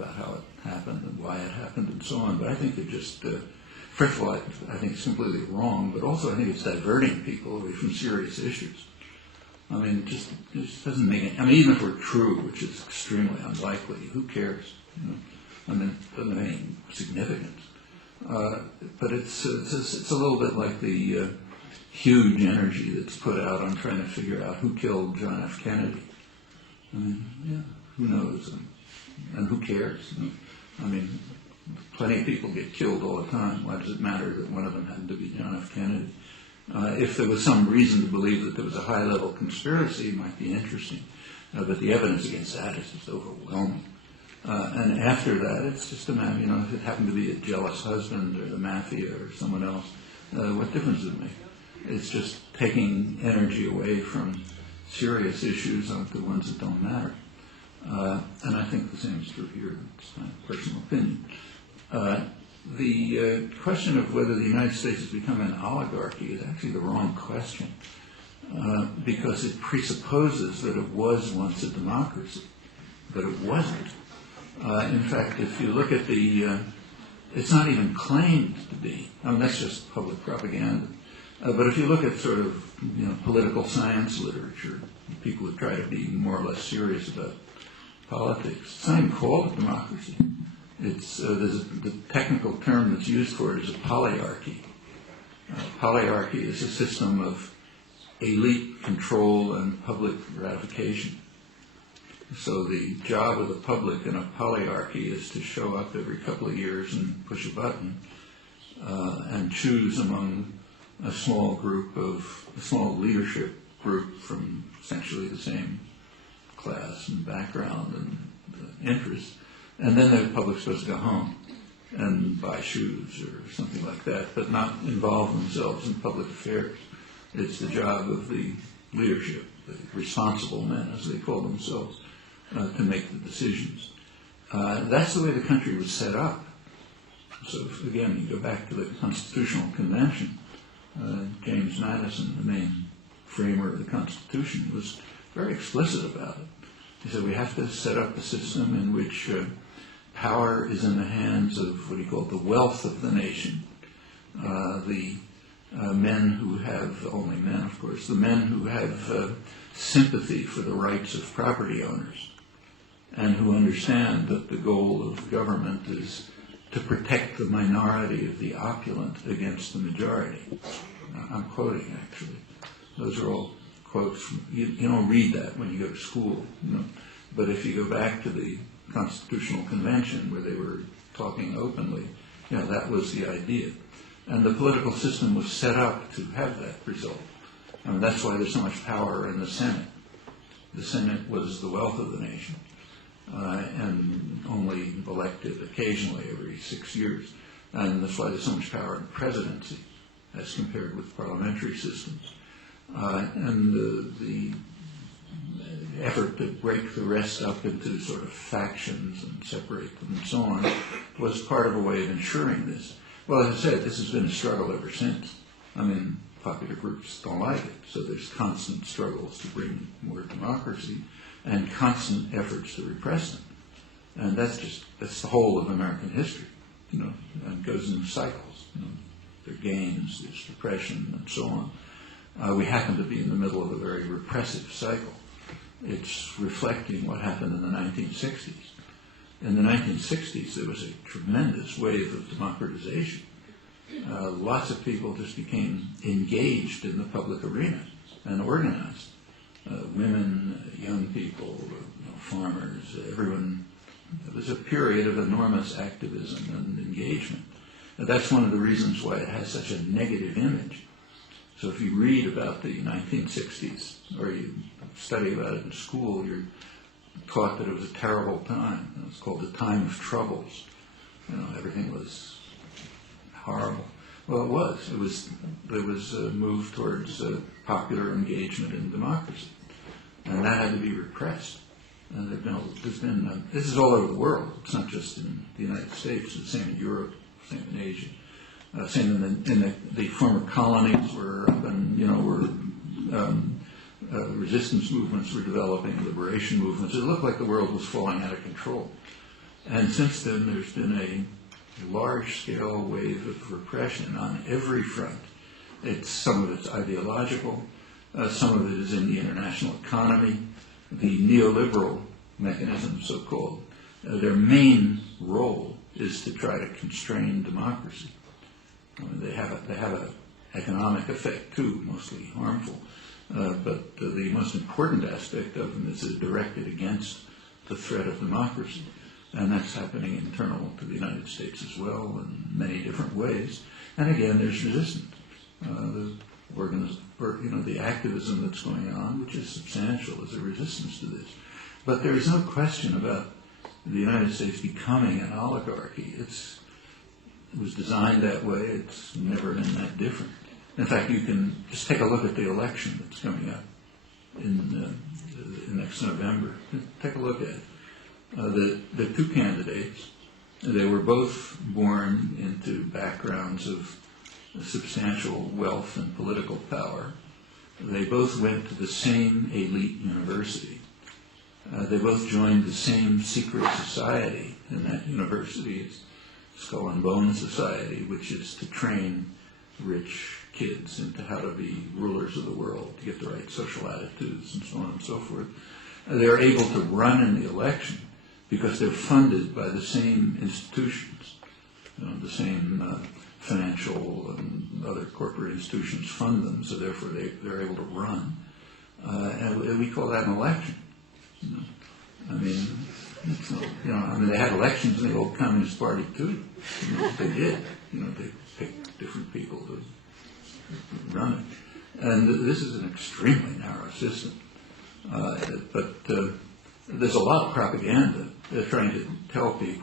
about how it happened and why it happened and so on. But I think it just, first of all, I think it's completely wrong, but also I think it's diverting people away from serious issues. I mean, it just doesn't make any, I mean, even if we're true, which is extremely unlikely, who cares? You know? I mean, it doesn't have any significance. But it's a little bit like the huge energy that's put out on trying to figure out who killed John F. Kennedy. I mean, yeah, who knows? And who cares? I mean, plenty of people get killed all the time. Why does it matter that one of them happened to be John F. Kennedy? If there was some reason to believe that there was a high-level conspiracy, it might be interesting. But the evidence against that is just overwhelming. And after that, it's just a matter, you know, if it happened to be a jealous husband or the mafia or someone else, what difference does it make? It's just taking energy away from serious issues like the ones that don't matter. And I think the same is true here. It's my personal opinion. The question of whether the United States has become an oligarchy is actually the wrong question because it presupposes that it was once a democracy, but it wasn't. In fact, if you look at it's not even claimed to be. I mean, that's just public propaganda. But if you look at sort of, you know, political science literature, people who try to be more or less serious about politics, it's not even called a democracy. The technical term that's used for it is a polyarchy. Polyarchy is a system of elite control and public ratification. So the job of the public in a polyarchy is to show up every couple of years and push a button and choose among a small leadership group from essentially the same class and background and interests. And then the public's supposed to go home and buy shoes or something like that, but not involve themselves in public affairs. It's the job of the leadership, the responsible men, as they call themselves, to make the decisions. That's the way the country was set up. So again, you go back to the Constitutional Convention. James Madison, the main framer of the Constitution, was very explicit about it. He said we have to set up a system in which power is in the hands of what he called the wealth of the nation. The men who have, only men of course, the men who have sympathy for the rights of property owners and who understand that the goal of government is to protect the minority of the opulent against the majority. I'm quoting, actually. Those are all quotes from, you don't read that when you go to school, you know. But if you go back to the Constitutional Convention where they were talking openly, you know, that was the idea. And the political system was set up to have that result. I mean, that's why there's so much power in the Senate. The Senate was the wealth of the nation. And only elected occasionally every 6 years. And that's why there's so much power in the presidency as compared with parliamentary systems. And the effort to break the rest up into sort of factions and separate them and so on was part of a way of ensuring this. Well, as I said, this has been a struggle ever since. I mean, popular groups don't like it, so there's constant struggles to bring more democracy and constant efforts to repress them. And that's the whole of American history, you know, and it goes in cycles. You know, there are gains, there's depression, and so on. We happen to be in the middle of a very repressive cycle. It's reflecting what happened in the 1960s. In the 1960s, there was a tremendous wave of democratization. Lots of people just became engaged in the public arena and organized. Women, young people, farmers, everyone. It was a period of enormous activism and engagement. And that's one of the reasons why it has such a negative image. So if you read about the 1960s or you study about it in school, you're taught that it was a terrible time. It was called the time of troubles. You know, everything was horrible. Well, it was. There was a move towards popular engagement in democracy, and that had to be repressed. And this is all over the world. It's not just in the United States. It's the same in Europe, same in Asia, same in the former colonies where resistance movements were developing, liberation movements. It looked like the world was falling out of control. And since then, there's been a large-scale wave of repression on every front. Some of it's ideological, some of it is in the international economy, the neoliberal mechanism, so-called. Their main role is to try to constrain democracy. I mean, they have an economic effect too, mostly harmful. But the most important aspect of them is directed against the threat of democracy. And that's happening internal to the United States as well in many different ways. And again, there's resistance. The activism that's going on, which is substantial, is a resistance to this. But there is no question about the United States becoming an oligarchy. It was designed that way. It's never been that different. In fact, you can just take a look at the election that's coming up in next November. Take a look at it. The two candidates, they were both born into backgrounds of substantial wealth and political power. They both went to the same elite university. They both joined the same secret society in that university. It's Skull and Bone Society, which is to train rich kids into how to be rulers of the world, to get the right social attitudes and so on and so forth. They're able to run in the election because they're funded by the same institutions, the same financial and other corporate institutions fund them, so therefore they're able to run. And we call that an election. They had elections in the old Communist Party too. They did. They picked different people to run it. And this is an extremely narrow system. But there's a lot of propaganda trying to tell people